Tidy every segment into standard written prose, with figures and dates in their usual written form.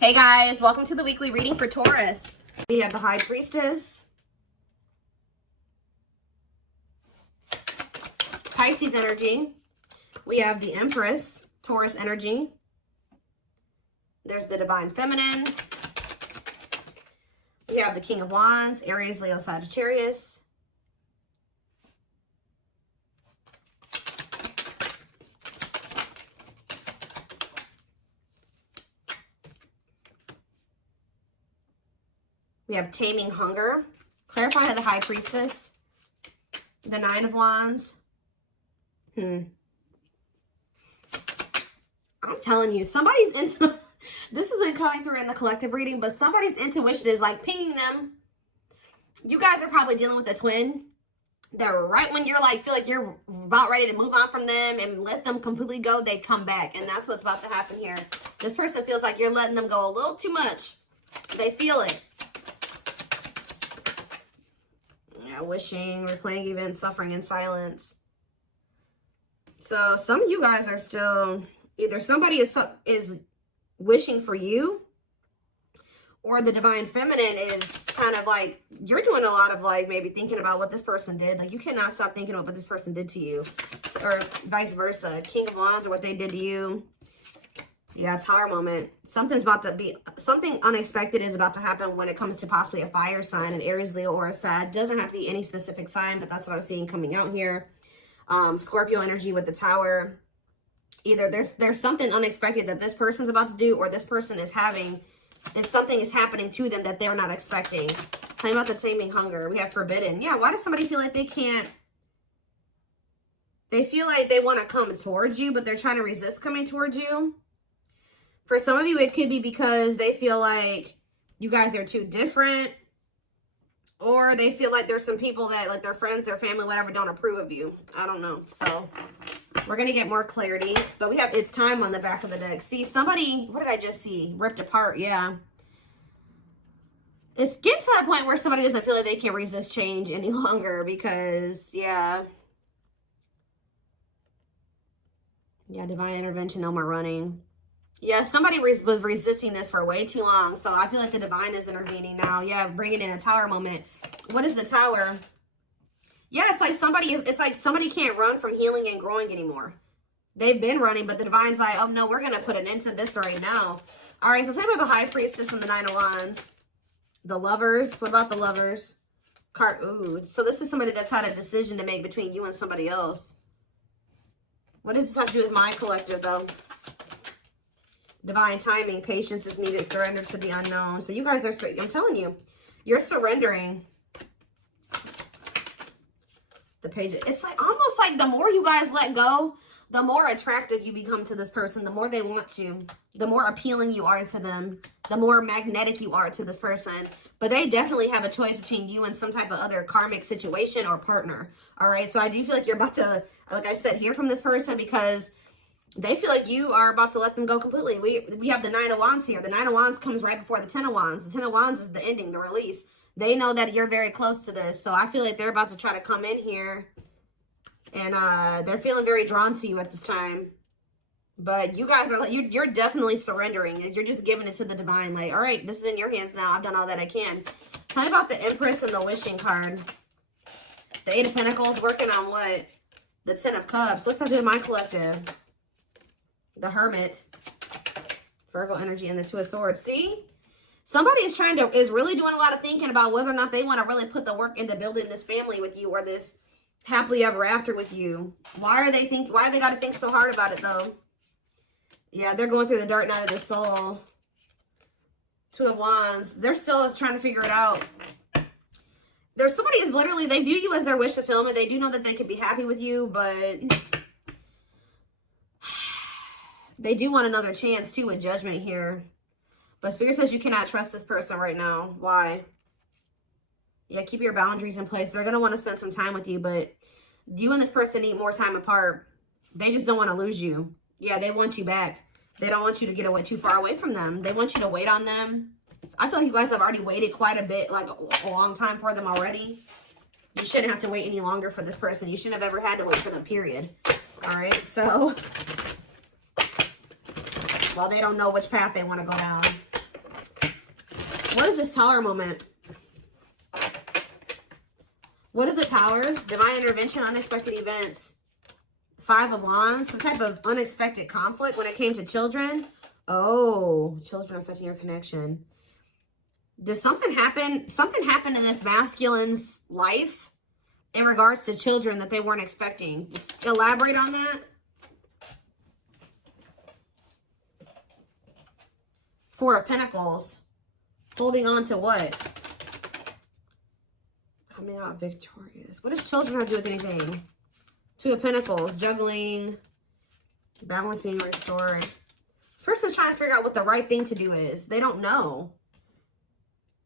Hey guys, welcome to the weekly reading for Taurus. We have the High Priestess, Pisces energy. We have the Empress, Taurus energy. There's the Divine Feminine. We have the King of Wands, Aries, Leo, Sagittarius. We have Taming Hunger, clarified the High Priestess, the Nine of Wands. I'm telling you, somebody's into, this isn't coming through in the collective reading, but somebody's intuition is like pinging them. You guys are probably dealing with a twin that right when you're like, feel like you're about ready to move on from them and let them completely go, they come back. And that's what's about to happen here. This person feels like you're letting them go a little too much. They feel it. Yeah, wishing, replaying events, suffering in silence. So some of you guys are still, either somebody is wishing for you, or the Divine Feminine is kind of like, you're doing a lot of like maybe thinking about what this person did. Like you cannot stop thinking about what this person did to you, or vice versa. King of Wands or what they did to you. Yeah, Tower moment. Something unexpected is about to happen when it comes to possibly a fire sign, an Aries, Leo, or a Sag. Doesn't have to be any specific sign, but that's what I'm seeing coming out here. Scorpio energy with the Tower. Either there's something unexpected that this person's about to do, or this person is having, something is happening to them that they're not expecting. Tell me about the Taming Hunger. We have Forbidden. Yeah, why does somebody feel like they can't? They feel like they want to come towards you, but they're trying to resist coming towards you. For some of you, it could be because they feel like you guys are too different, or they feel like there's some people that, like their friends, their family, whatever, don't approve of you. I don't know. So we're going to get more clarity, but we have It's Time on the back of the deck. See, somebody, what did I just see? Ripped apart. Yeah. It's getting to that point where somebody doesn't feel like they can resist change any longer because, yeah. Yeah, divine intervention, no more running. Yeah, somebody was resisting this for way too long. So I feel like the divine is intervening now. Yeah, bringing in a Tower moment. What is the Tower? Yeah, it's like somebody can't run from healing and growing anymore. They've been running, but the divine's like, oh no, we're going to put an end to this right now. All right, so talk about the High Priestess and the Nine of Wands. The Lovers. What about the Lovers? Ooh, so this is somebody that's had a decision to make between you and somebody else. What does this have to do with my collective, though? Divine timing, patience is needed, surrender to the unknown. So you guys are, I'm telling you, you're surrendering. The Page, it's like almost like the more you guys let go, the more attractive you become to this person, the more they want you, the more appealing you are to them, the more magnetic you are to this person. But they definitely have a choice between you and some type of other karmic situation or partner. All right, so I do feel like you're about to, like I said, hear from this person because they feel like you are about to let them go completely. We have the Nine of Wands here. The Nine of Wands comes right before the Ten of Wands. The Ten of Wands is the ending, the release. They know that you're very close to this. So I feel like they're about to try to come in here. And they're feeling very drawn to you at this time. But you guys are, you're definitely surrendering. You're just giving it to the divine. Like, all right, this is in your hands now. I've done all that I can. Tell me about the Empress and the Wishing card. The Eight of Pentacles working on what? The Ten of Cups. What's that do in my collective? The Hermit, Virgo energy, and the Two of Swords. See, somebody is really doing a lot of thinking about whether or not they want to really put the work into building this family with you or this happily ever after with you. Why they got to think so hard about it though? Yeah, they're going through the dark night of the soul. Two of Wands. They're still trying to figure it out. There's somebody is literally, they view you as their wish fulfillment. They do know that they could be happy with you, but they do want another chance, too, with Judgment here. But Spirit says you cannot trust this person right now. Why? Yeah, keep your boundaries in place. They're going to want to spend some time with you, but you and this person need more time apart. They just don't want to lose you. Yeah, they want you back. They don't want you to get away too far away from them. They want you to wait on them. I feel like you guys have already waited quite a bit, like a long time for them already. You shouldn't have to wait any longer for this person. You shouldn't have ever had to wait for them, period. All right, so... well, they don't know which path they want to go down. What is this Tower moment? What is the Tower? Divine intervention, unexpected events. 5 of Wands, some type of unexpected conflict when it came to children. Oh, children affecting your connection. Did something happen? Something happened in this masculine's life in regards to children that they weren't expecting. Elaborate on that. 4 of Pentacles. Holding on to what? Coming out victorious. What does children have to do with anything? 2 of Pentacles. Juggling. Balance being restored. This person's trying to figure out what the right thing to do is. They don't know.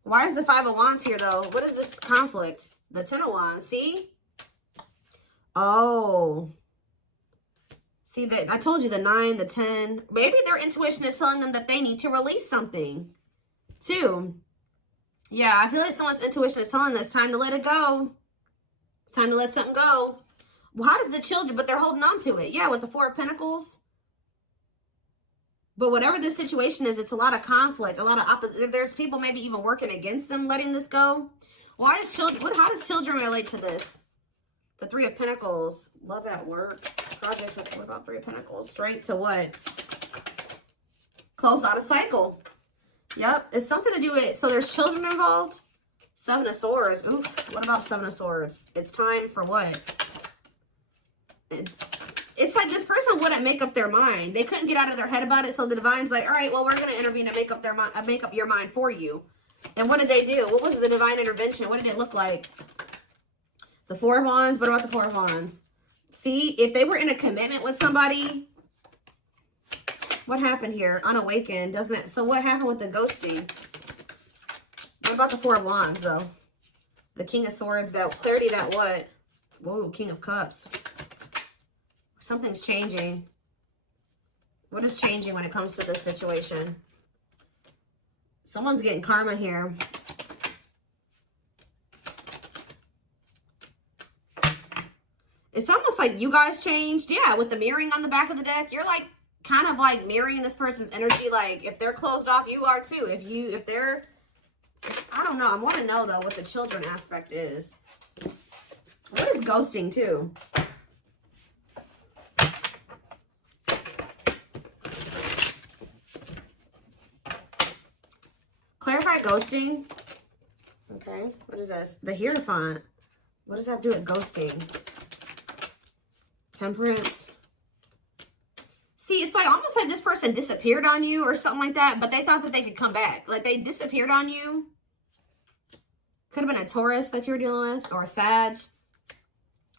Why is the 5 of Wands here, though? What is this conflict? The 10 of Wands. See? Oh. See, I told you the 9, the 10. Maybe their intuition is telling them that they need to release something. 2. Yeah, I feel like someone's intuition is telling them it's time to let it go. It's time to let something go. Well, how did the children, but they're holding on to it. Yeah, with the 4 of Pentacles. But whatever this situation is, it's a lot of conflict, a lot of opposite. There's people maybe even working against them letting this go. Why is children, how does children relate to this? The 3 of Pentacles. Love at work. Projects with, what about 3 of Pentacles? Strength to what? Close out a cycle. Yep. It's something to do with, so there's children involved. 7 of Swords. Oof. What about 7 of Swords? It's time for what? It's like this person wouldn't make up their mind. They couldn't get out of their head about it. So the divine's like, all right, well, we're going to intervene and make up their mind, make up your mind for you. And what did they do? What was the divine intervention? What did it look like? The 4 of Wands. What about the 4 of Wands? See, if they were in a commitment with somebody, what happened here? Unawakened, doesn't it? So what happened with the ghosting? What about the 4 of Wands, though? The King of Swords, that clarity, that what? Whoa, King of Cups. Something's changing. What is changing when it comes to this situation? Someone's getting karma here. It's almost like you guys changed. Yeah, with the mirroring on the back of the deck. You're like, kind of like mirroring this person's energy. Like, if they're closed off, you are too. If they're, I don't know. I want to know, though, what the children aspect is. What is ghosting, too? Clarify ghosting. Okay. What is this? The Hierophant. What does that do with ghosting? Temperance. See, it's like almost like this person disappeared on you or something like that, but they thought that they could come back. Like they disappeared on you. Could have been a Taurus that you were dealing with or a Sag.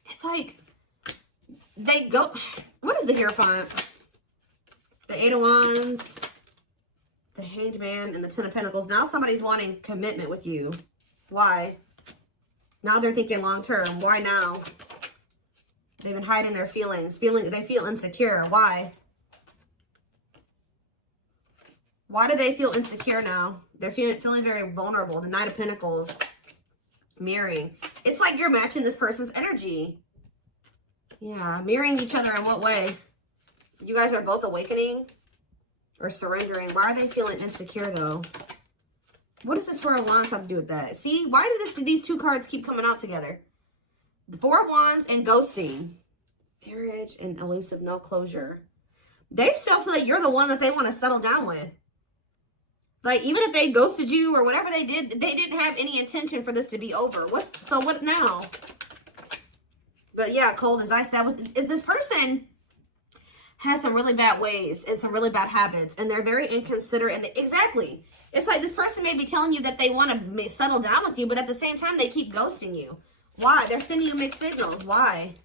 It's like they go. What is the Hierophant? The 8 of Wands. The Hanged Man and the 10 of Pentacles. Now somebody's wanting commitment with you. Why? Now they're thinking long term. Why now? They've been hiding their feelings. They feel insecure. Why? Why do they feel insecure now? They're feeling very vulnerable. The Knight of Pentacles. Mirroring. It's like you're matching this person's energy. Yeah. Mirroring each other in what way? You guys are both awakening or surrendering. Why are they feeling insecure, though? What does this 4 of Wands have to do with that? See, why do these 2 cards keep coming out together? The 4 of Wands and ghosting. Marriage and elusive, no closure. They still feel like you're the one that they want to settle down with. Like, even if they ghosted you or whatever they didn't have any intention for this to be over. So what now? But yeah, cold as ice. Is this person has some really bad ways and some really bad habits, and they're very inconsiderate. And exactly, it's like this person may be telling you that they want to settle down with you, but at the same time, they keep ghosting you. Why? They're sending you mixed signals. Why?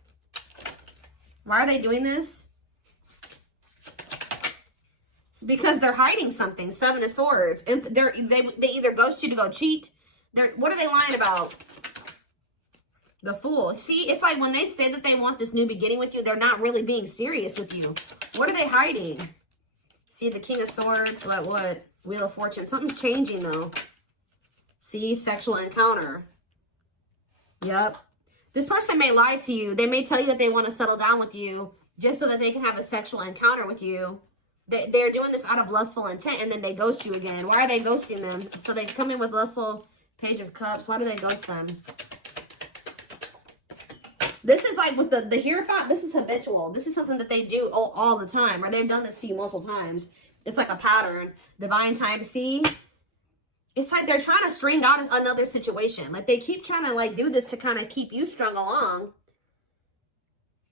Why are they doing this? It's because they're hiding something. 7 of Swords. And they either ghost you to go cheat. What are they lying about? The Fool. See, it's like when they say that they want this new beginning with you, they're not really being serious with you. What are they hiding? See, the King of Swords. What? Wheel of Fortune. Something's changing, though. See, sexual encounter. Yep. This person may lie to you. They may tell you that they want to settle down with you just so that they can have a sexual encounter with you. They're doing this out of lustful intent, and then they ghost you again. Why are they ghosting them? So they come in with lustful Page of Cups. Why do they ghost them? This is like with the here thought. This is habitual. This is something that they do all the time, or they've done this to you multiple times. It's like a pattern. Divine time. See? It's like they're trying to string out another situation. Like they keep trying to like do this to kind of keep you strung along.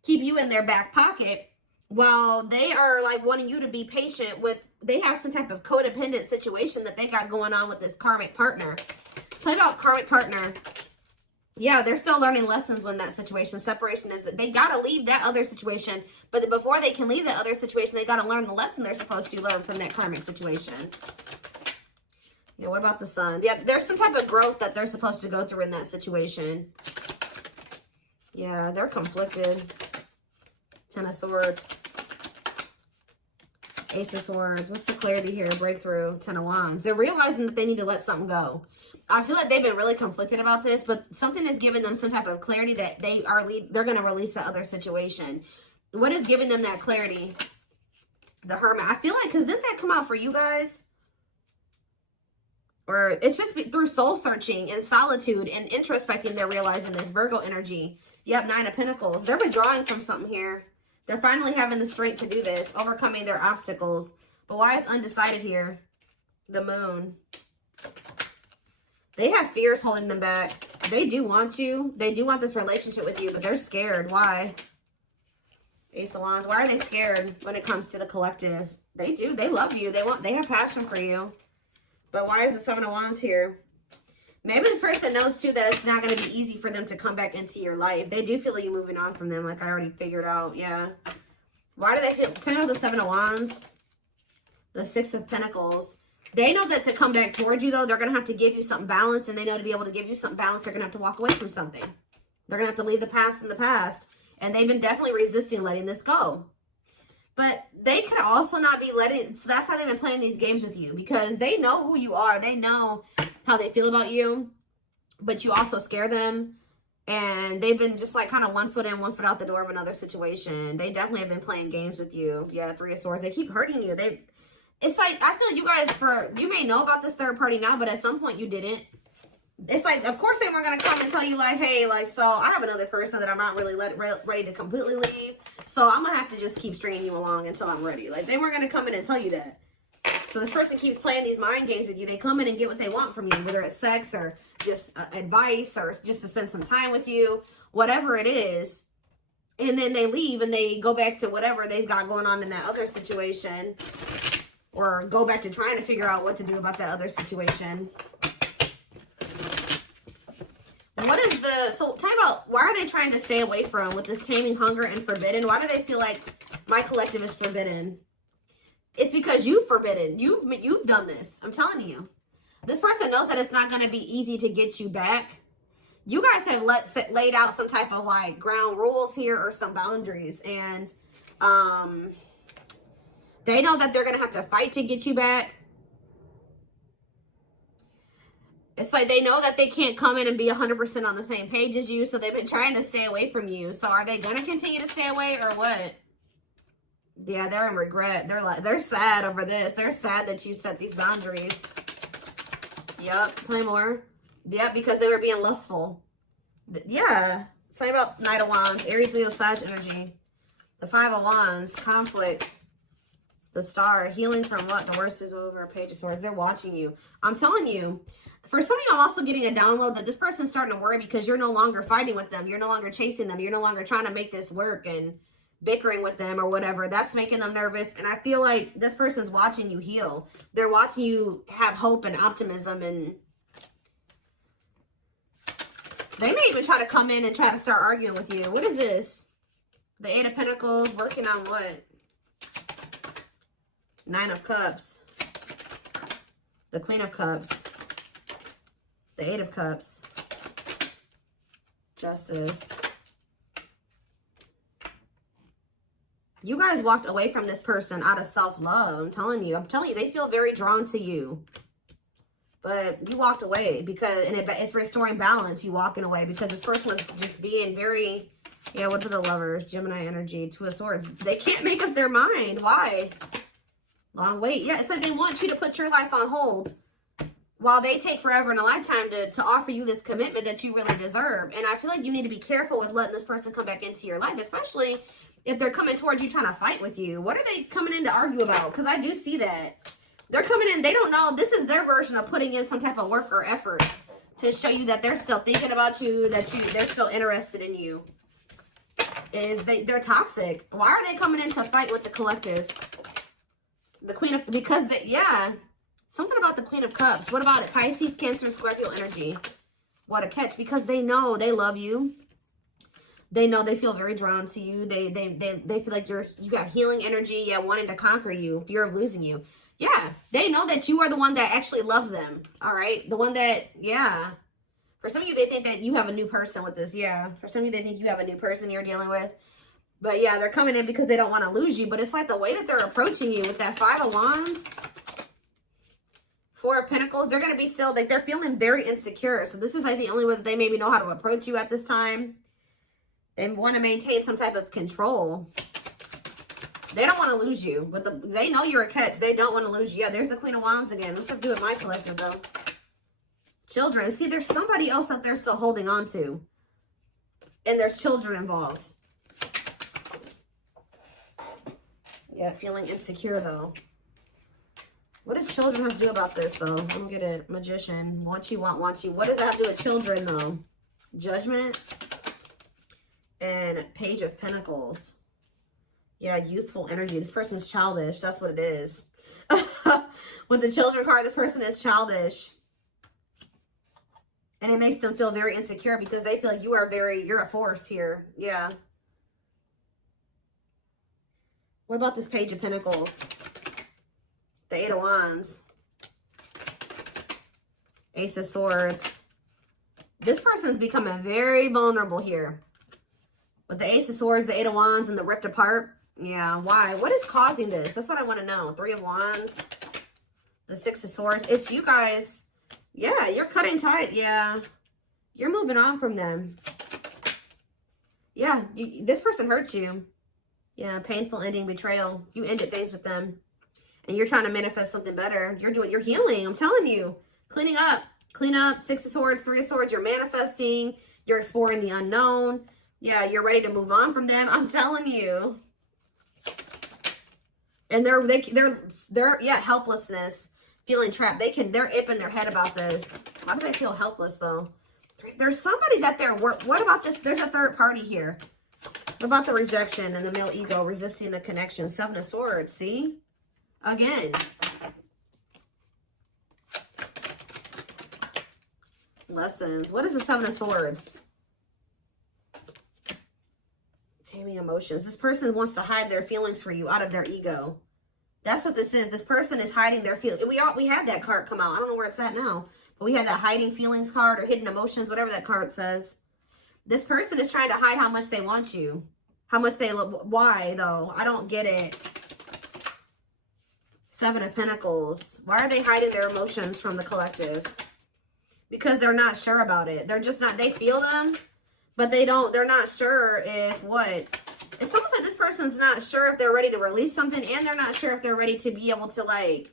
Keep you in their back pocket. While they are like wanting you to be patient with, they have some type of codependent situation that they got going on with this karmic partner. Tell me about karmic partner. Yeah, they're still learning lessons when that situation. Separation is that they got to leave that other situation. But before they can leave that other situation, they got to learn the lesson they're supposed to learn from that karmic situation. Yeah, what about the Sun? Yeah, there's some type of growth that they're supposed to go through in that situation. Yeah, they're conflicted. Ten of Swords. Ace of Swords. What's the clarity here? Breakthrough. Ten of Wands. They're realizing that they need to let something go. I feel like they've been really conflicted about this, but something is giving them some type of clarity that they're going to release the other situation. What is giving them that clarity? The Hermit. I feel like, because didn't that come out for you guys? Or it's just through soul searching and solitude and introspecting, they're realizing this. Virgo energy. Yep, Nine of Pentacles. They're withdrawing from something here. They're finally having the strength to do this, overcoming their obstacles. But why is undecided here? The Moon. They have fears holding them back. They do want you. They do want this relationship with you, but they're scared. Why? Ace of Wands. Why are they scared when it comes to the collective? They do. They love you. They have passion for you. But why is the Seven of Wands here? Maybe this person knows too that it's not going to be easy for them to come back into your life. They do feel like you moving on from them, like I already figured out. Yeah. Why do they feel? Tell me about the Seven of Wands. The Six of Pentacles. They know that to come back towards you, though, they're going to have to give you something balanced. And they know to be able to give you something balanced, they're going to have to walk away from something. They're going to have to leave the past in the past. And they've been definitely resisting letting this go. But they could also not be letting... So that's how they've been playing these games with you. Because they know who you are. They know how they feel about you. But you also scare them. And they've been just like kind of one foot in, one foot out the door of another situation. They definitely have been playing games with you. Yeah, Three of Swords. They keep hurting you. It's like, I feel like you guys, you may know about this third party now, but at some point you didn't. It's like, of course they weren't going to come and tell you like, hey, like, so I have another person that I'm not really ready to completely leave. So I'm going to have to just keep stringing you along until I'm ready. Like, they weren't going to come in and tell you that. So this person keeps playing these mind games with you. They come in and get what they want from you, whether it's sex or just advice or just to spend some time with you, whatever it is. And then they leave and they go back to whatever they've got going on in that other situation. Or go back to trying to figure out what to do about that other situation. What is so tell me about, why are they trying to stay away from with this taming, hunger, and forbidden? Why do they feel like my collective is forbidden? It's because you've forbidden. You've done this. I'm telling you. This person knows that it's not going to be easy to get you back. You guys have laid out some type of like ground rules here or some boundaries. And, they know that they're going to have to fight to get you back. It's like they know that they can't come in and be 100% on the same page as you. So they've been trying to stay away from you. So are they going to continue to stay away or what? Yeah, they're in regret. They're sad over this. They're sad that you set these boundaries. Yep. Tell me more. Yep, because they were being lustful. Yeah. Say about Knight of Wands. Aries, Leo, Sag energy. The Five of Wands. Conflict. The Star, healing from what? The worst is over. Page of Swords. They're watching you. I'm telling you, for some of you, I'm also getting a download that this person's starting to worry because you're no longer fighting with them. You're no longer chasing them. You're no longer trying to make this work and bickering with them or whatever. That's making them nervous. And I feel like this person's watching you heal. They're watching you have hope and optimism. And they may even try to come in and try to start arguing with you. What is this? The Eight of Pentacles. Working on what? Nine of Cups. The Queen of Cups. The Eight of Cups. Justice. You guys walked away from this person out of self-love. I'm telling you, they feel very drawn to you. But you walked away because, and it's restoring balance, you walking away, because this person was just being very, yeah, what are the Lovers? Gemini energy, Two of Swords. They can't make up their mind. Why? Long wait. Yeah, it's like they want you to put your life on hold while they take forever in a lifetime to offer you this commitment that you really deserve. And I feel like you need to be careful with letting this person come back into your life, especially if they're coming towards you trying to fight with you. What are they coming in to argue about? Because I do see that. They're coming in, they don't know. This is their version of putting in some type of work or effort to show you that they're still thinking about you, that they're still interested in you. They're toxic. Why are they coming in to fight with the collective? The Queen of, because yeah, something about the Queen of Cups. What about it? Pisces, Cancer, Scorpio energy. What a catch, because they know they love you. They know they feel very drawn to you. They feel like you got healing energy, yeah, wanting to conquer you, fear of losing you. Yeah, they know that you are the one that actually loves them. All right, the one that, yeah. For some of you, they think that you have a new person with this. Yeah, for some of you, they think you have a new person you're dealing with. But yeah, they're coming in because they don't want to lose you. But it's like the way that they're approaching you with that 5 of Wands, 4 of Pentacles, they're going to be still, like, they're feeling very insecure. So this is like the only way that they maybe know how to approach you at this time. They want to maintain some type of control. They don't want to lose you. But they know you're a catch. They don't want to lose you. Yeah, there's the Queen of Wands again. Let's have to do with my collective, though. Children. See, there's somebody else that they're still holding on to. And there's children involved. Yeah, feeling insecure, though. What does children have to do about this, though? Let me get it. Magician. Want you, want you. What does that have to do with children, though? Judgment. And Page of Pentacles. Yeah, youthful energy. This person's childish. That's what it is. With the children card, this person is childish. And it makes them feel very insecure because they feel like you're a force here. Yeah. What about this Page of Pentacles? The 8 of Wands. Ace of Swords. This person's becoming very vulnerable here. With the Ace of Swords, the 8 of Wands, and the ripped apart. Yeah, why? What is causing this? That's what I want to know. 3 of Wands. The 6 of Swords. It's you guys. Yeah, you're cutting tight. Yeah. You're moving on from them. Yeah, this person hurt you. Yeah, painful ending, betrayal. You ended things with them. And you're trying to manifest something better. You're healing. I'm telling you. Cleaning up. Clean up. 6 of Swords, 3 of Swords. You're manifesting. You're exploring the unknown. Yeah, you're ready to move on from them. I'm telling you. And they're yeah, helplessness. Feeling trapped. They're ipping their head about this. Why do they feel helpless, though? There's somebody that what about this? There's a third party here. What about the rejection and the male ego resisting the connection? 7 of Swords, see? Again. Lessons. What is the 7 of Swords? Taming emotions. This person wants to hide their feelings for you out of their ego. That's what this is. This person is hiding their feelings. We had that card come out. I don't know where it's at now. But we had that hiding feelings card or hidden emotions, whatever that card says. This person is trying to hide how much they want you. How much they love. Why, though? I don't get it. 7 of Pentacles. Why are they hiding their emotions from the collective? Because they're not sure about it. They're just not, they feel them, but they're not sure if what. It's almost like this person's not sure if they're ready to release something, and they're not sure if they're ready to be able to, like,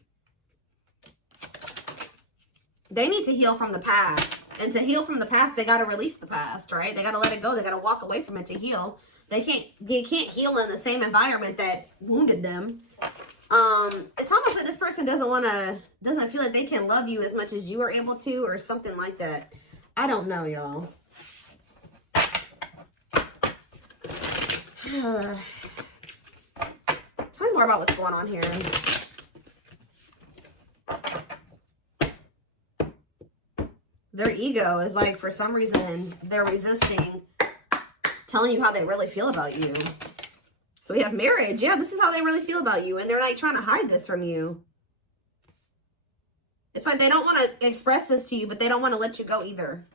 they need to heal from the past. And to heal from the past, they got to release the past, right? They got to let it go. They got to walk away from it to heal. They can't heal in the same environment that wounded them. It's almost like this person doesn't feel like they can love you as much as you are able to, or something like that. I don't know, y'all. Tell me more about what's going on here. Their ego is like, for some reason, they're resisting telling you how they really feel about you. So we have marriage. Yeah, this is how they really feel about you. And they're like trying to hide this from you. It's like they don't want to express this to you, but they don't want to let you go either.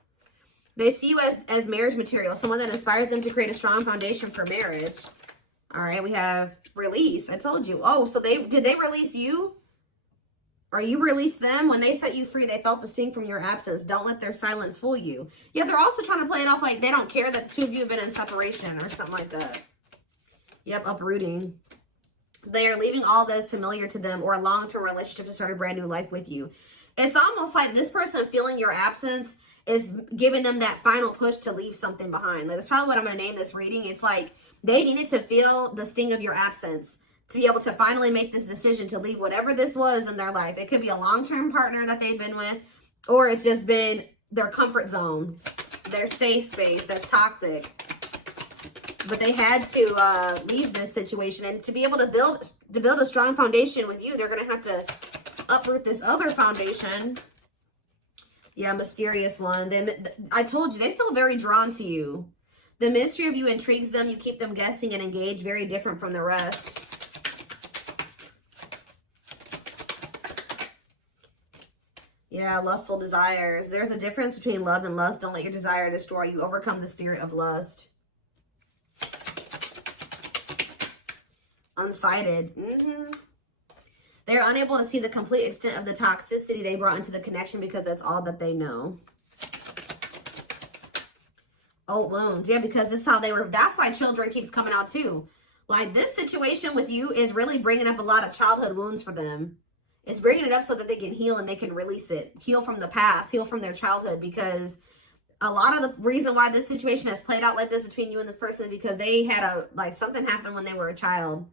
They see you as marriage material, someone that inspires them to create a strong foundation for marriage. All right, we have release. I told you. Oh, so did they release you? Or you released them? When they set you free, they felt the sting from your absence. Don't let their silence fool you. Yeah, they're also trying to play it off like they don't care that the two of you have been in separation or something like that. Yep, uprooting. They are leaving all that is familiar to them or a long-term relationship to start a brand new life with you. It's almost like this person feeling your absence is giving them that final push to leave something behind. Like, that's probably what I'm going to name this reading. It's like they needed to feel the sting of your absence to be able to finally make this decision to leave whatever this was in their life. It could be a long-term partner that they've been with, or it's just been their comfort zone, their safe space that's toxic. But they had to leave this situation, and to be able to build a strong foundation with you, they're going to have to uproot this other foundation. Yeah, mysterious one. I told you, they feel very drawn to you. The mystery of you intrigues them. You keep them guessing and engaged, very different from the rest. Yeah, lustful desires. There's a difference between love and lust. Don't let your desire destroy you. Overcome the spirit of lust. Unsighted. They're unable to see the complete extent of the toxicity they brought into the connection because that's all that they know. Old wounds. Yeah, because this is how they were. That's why children keeps coming out too. Like, this situation with you is really bringing up a lot of childhood wounds for them. It's bringing it up so that they can heal and they can release it. Heal from the past. Heal from their childhood, because a lot of the reason why this situation has played out like this between you and this person is because they had something happened when they were a child.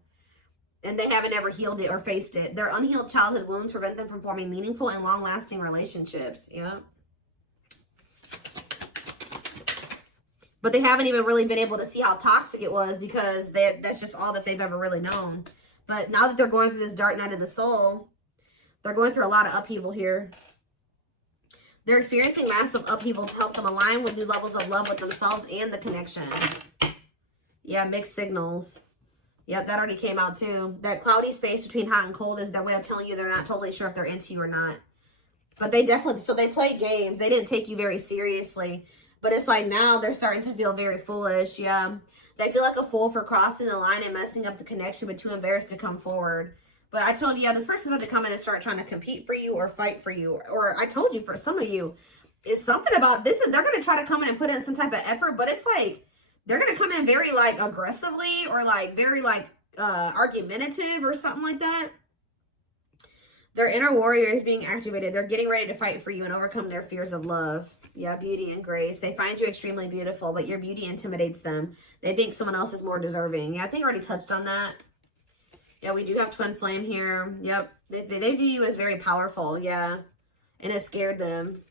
And they haven't ever healed it or faced it. Their unhealed childhood wounds prevent them from forming meaningful and long-lasting relationships. Yeah. But they haven't even really been able to see how toxic it was, because that's just all that they've ever really known. But now that they're going through this dark night of the soul, they're going through a lot of upheaval here. They're experiencing massive upheaval to help them align with new levels of love with themselves and the connection. Yeah, mixed signals. Yep, that already came out too. That cloudy space between hot and cold is their way of telling you they're not totally sure if they're into you or not. But they definitely, so they played games. They didn't take you very seriously. But it's like now they're starting to feel very foolish. Yeah. They feel like a fool for crossing the line and messing up the connection, but too embarrassed to come forward. But I told you, yeah, this person's about to come in and start trying to compete for you or fight for you. Or I told you, for some of you, it's something about this. They're going to try to come in and put in some type of effort, but it's like, they're going to come in very, like, aggressively or, like, very, like, argumentative or something like that. Their inner warrior is being activated. They're getting ready to fight for you and overcome their fears of love. Yeah, beauty and grace. They find you extremely beautiful, but your beauty intimidates them. They think someone else is more deserving. Yeah, I think I already touched on that. Yeah, we do have twin flame here. Yep. They view you as very powerful. Yeah. And it scared them.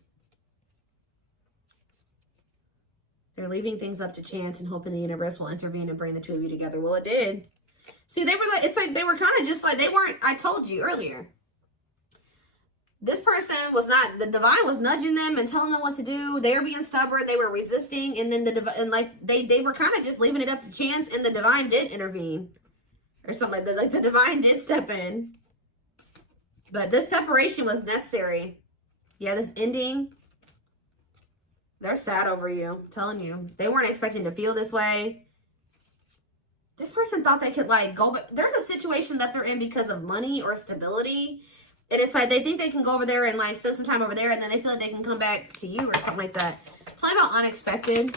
They're leaving things up to chance and hoping the universe will intervene and bring the two of you together. Well, it did. See, they were like, it's like they were kind of just like, they weren't, I told you earlier. This person was not, the divine was nudging them and telling them what to do. They were being stubborn. They were resisting. And then they were kind of just leaving it up to chance, and the divine did intervene. Or something like that. Like, the divine did step in. But this separation was necessary. Yeah, this ending. They're sad over you. I'm telling you. They weren't expecting to feel this way. This person thought they could, like, go. But there's a situation that they're in because of money or stability. And it's like they think they can go over there and, like, spend some time over there. And then they feel like they can come back to you or something like that. It's like about unexpected.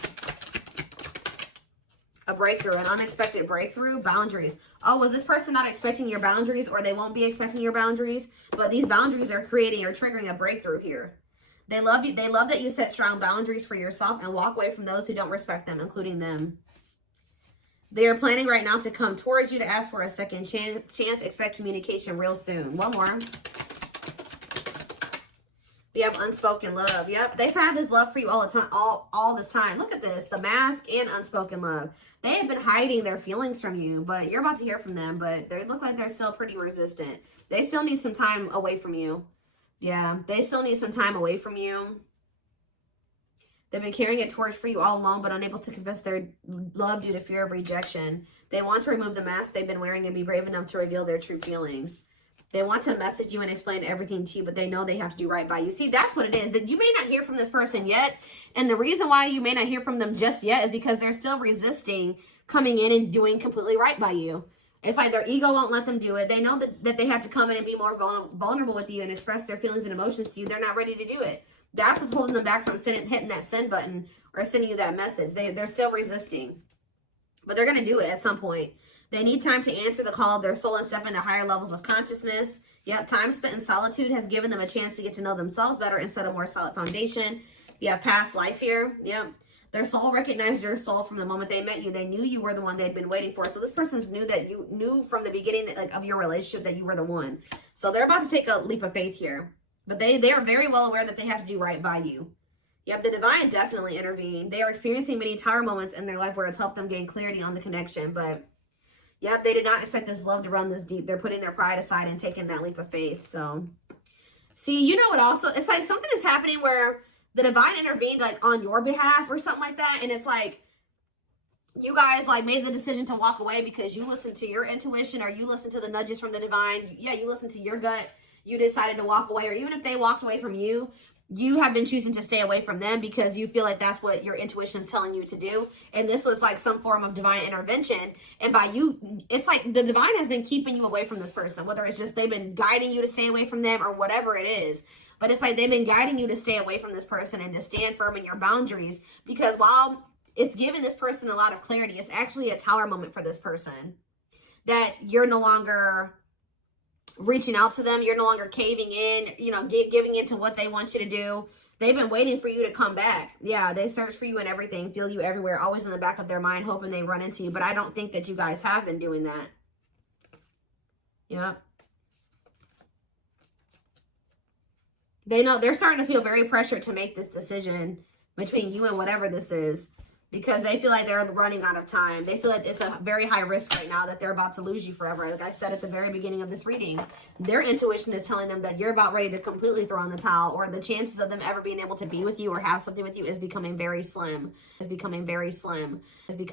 A breakthrough. An unexpected breakthrough. Boundaries. Oh, was this person not expecting your boundaries? Or they won't be expecting your boundaries? But these boundaries are creating or triggering a breakthrough here. They love you. They love that you set strong boundaries for yourself and walk away from those who don't respect them, including them. They are planning right now to come towards you to ask for a second chance. Expect communication real soon. One more. We have unspoken love. Yep. They've had this love for you all the time, all this time. Look at this. The mask and unspoken love. They have been hiding their feelings from you, but you're about to hear from them. But they look like they're still pretty resistant. They still need some time away from you. Yeah, they still need some time away from you. They've been carrying a torch for you all along, but unable to confess their love due to fear of rejection. They want to remove the mask they've been wearing and be brave enough to reveal their true feelings. They want to message you and explain everything to you, but they know they have to do right by you. See, that's what it is. That you may not hear from this person yet, and the reason why you may not hear from them just yet is because they're still resisting coming in and doing completely right by you. It's like their ego won't let them do it. They know that they have to come in and be more vulnerable with you and express their feelings and emotions to you. They're not ready to do it. That's what's holding them back from hitting that send button or sending you that message. They're still resisting. But they're going to do it at some point. They need time to answer the call of their soul and step into higher levels of consciousness. Yep, time spent in solitude has given them a chance to get to know themselves better instead of more solid foundation. You have past life here. Yep. Their soul recognized your soul from the moment they met you. They knew you were the one they'd been waiting for. So this person's knew that you knew from the beginning that, like, of your relationship that you were the one. So they're about to take a leap of faith here. But they are very well aware that they have to do right by you. Yep, the divine definitely intervened. They are experiencing many tower moments in their life where it's helped them gain clarity on the connection. But yep, they did not expect this love to run this deep. They're putting their pride aside and taking that leap of faith. So, see, you know what also? It's like something is happening where the divine intervened, like, on your behalf or something like that. And it's like you guys, like, made the decision to walk away because you listened to your intuition or you listened to the nudges from the divine. Yeah, you listened to your gut. You decided to walk away. Or even if they walked away from you, you have been choosing to stay away from them because you feel like that's what your intuition is telling you to do. And this was like some form of divine intervention. And by you, it's like the divine has been keeping you away from this person, whether it's just they've been guiding you to stay away from them or whatever it is. But it's like they've been guiding you to stay away from this person and to stand firm in your boundaries, because while it's giving this person a lot of clarity, it's actually a tower moment for this person that you're no longer reaching out to them. You're no longer caving in, you know, giving in to what they want you to do. They've been waiting for you to come back. Yeah, they search for you and everything, feel you everywhere, always in the back of their mind, hoping they run into you. But I don't think that you guys have been doing that. Yep. They know they're starting to feel very pressured to make this decision between you and whatever this is, because they feel like they're running out of time. They feel like it's a very high risk right now that they're about to lose you forever. Like I said at the very beginning of this reading, their intuition is telling them that you're about ready to completely throw in the towel, or the chances of them ever being able to be with you or have something with you is becoming very slim. Is becoming very slim. Is becoming